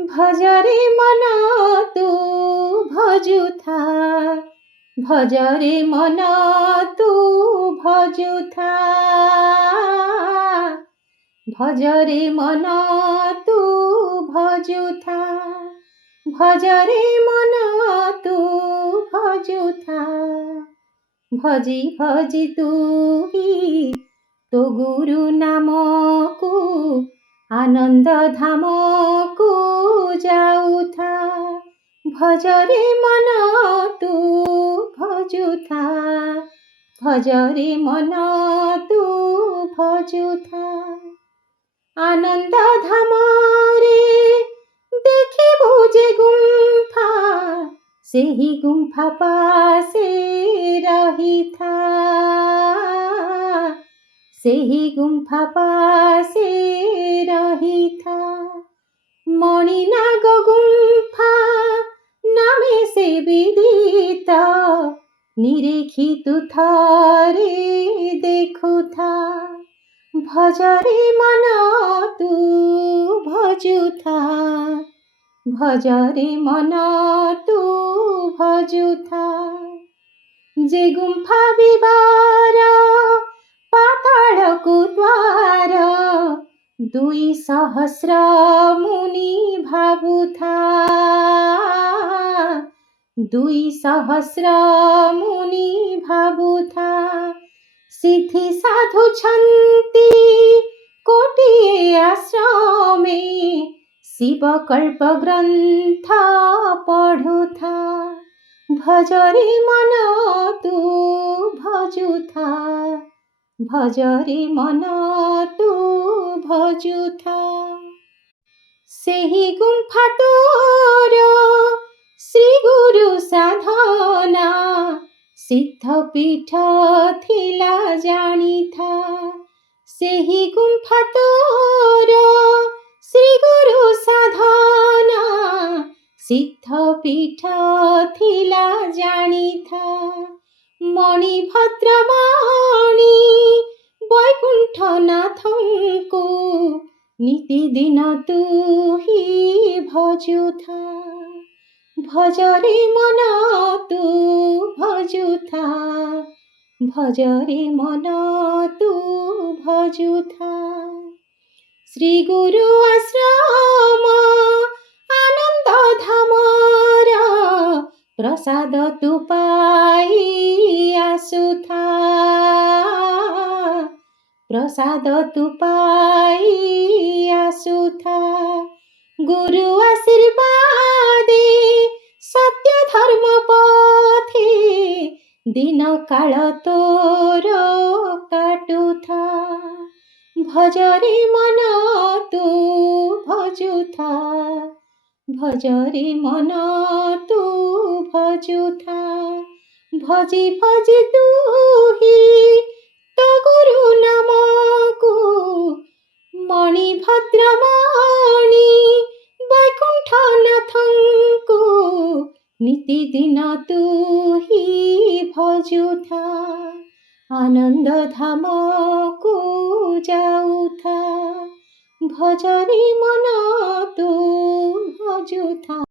ଭଜରେ ମନ ତୁ ଭଜୁଥା, ଭଜରେ ମନ ତୁ ଭଜୁଥା, ଭଜରେ ମନ ତୁ ଭଜୁଥା, ଭଜରେ ମନ ତୁ ଭଜୁଥା। ଭଜି ଭଜି ତୁ ତୋ ଗୁରୁ ନାମକୁ ଆନନ୍ଦ ଧାମକୁ ଯାଉଥା। ଭଜରେ ମନ ତୁ ଭଜୁଥା, ଭଜରେ ମନ ତୁ ଭଜୁଥା। ଆନନ୍ଦ ଧାମରେ ଦେଖିବୁ ଯେ ଗୁମ୍ଫା, ସେହି ଗୁମ୍ଫା ପାଶେ ରହିଥା, ସେହି ଗୁମ୍ଫା ପାଶେ ରହିଥା। ମଣିନାଗ ଗୁମ୍ଫା ନାମେ ସେ ବିଦିତ, ନିରେଖି ତୁ ଥରେ ଦେଖୁଥା। ଭଜରେ ମନ ତୁ ଭଜୁଥା, ଭଜରେ ମନ ତୁ ଭଜୁଥା। ଯେ ଗୁମ୍ଫା ବିବାର ପାତାଳକୁ ଦ୍ୱାର, 2,000 ମୁନି ଭାବୁଥା, 2,000 ମୁନି ଭାବୁଥା। ସିଦ୍ଧି ସାଧୁଛନ୍ତି କୋଟିଏ ଆଶ୍ରମେ, ଶିବକଳ୍ପ ଗ୍ରନ୍ଥ ପଢ଼ୁଥା। ଭଜରେ ମନ ତୁ ଭଜୁଥା, ଭଜରେ ମନ ତୁ ଭଜୁଥା। ସେହି ଗୁମ୍ଫା ତୋର ଶ୍ରୀ ଗୁରୁ ସାଧନା, ସିଦ୍ଧପୀଠ ଥିଲା ଜାଣିଥା। ସେହି ଗୁମ୍ଫା ତୋର ଶ୍ରୀ ଗୁରୁ ସାଧନା, ସିଦ୍ଧପୀଠ ଥିଲା ଜାଣିଥା। ମଣିଭଦ୍ରମଣି ବୈକୁଣ୍ଠନାଥଙ୍କୁ ନିତିଦିନ ତୁ ହି ଭଜୁଥା। ଭଜରେ ମନ ତୁ ଭଜୁଥା, ଭଜରେ ମନ ତୁ ଭଜୁଥା। ଶ୍ରୀ ଗୁରୁ ଆଶ୍ରମ ଆନନ୍ଦ ଧାମର, ପ୍ରସାଦ ତୁ ପାଇ ଆସୁଥା, ପ୍ରସାଦ ତୁ ପାଇ ଆସୁଥା। ଗୁରୁ ଆଶୀର୍ବାଦେ ସତ୍ୟ ଧର୍ମ ପଥେ, ଦିନ କାଳ ତୋର କାଟୁଥା। ଭଜରେ ମନ ତୁ ଭଜୁଥା, ଭଜରେ ମନ ତୁ ଭଜୁଥା। ଭଜି ଭଜି ତୁ ତୋ ଗୁରୁ ନାମକୁ, ମଣିଭଦ୍ରମଣି ବୈକୁଣ୍ଠନାଥଙ୍କୁ ନିତିଦିନ ତୁ ହି ଭଜୁଥା। ଆନନ୍ଦ ଧାମକୁ ଯାଉଥା। ଭଜରେ ମନ ତୁ ଭଜୁଥା।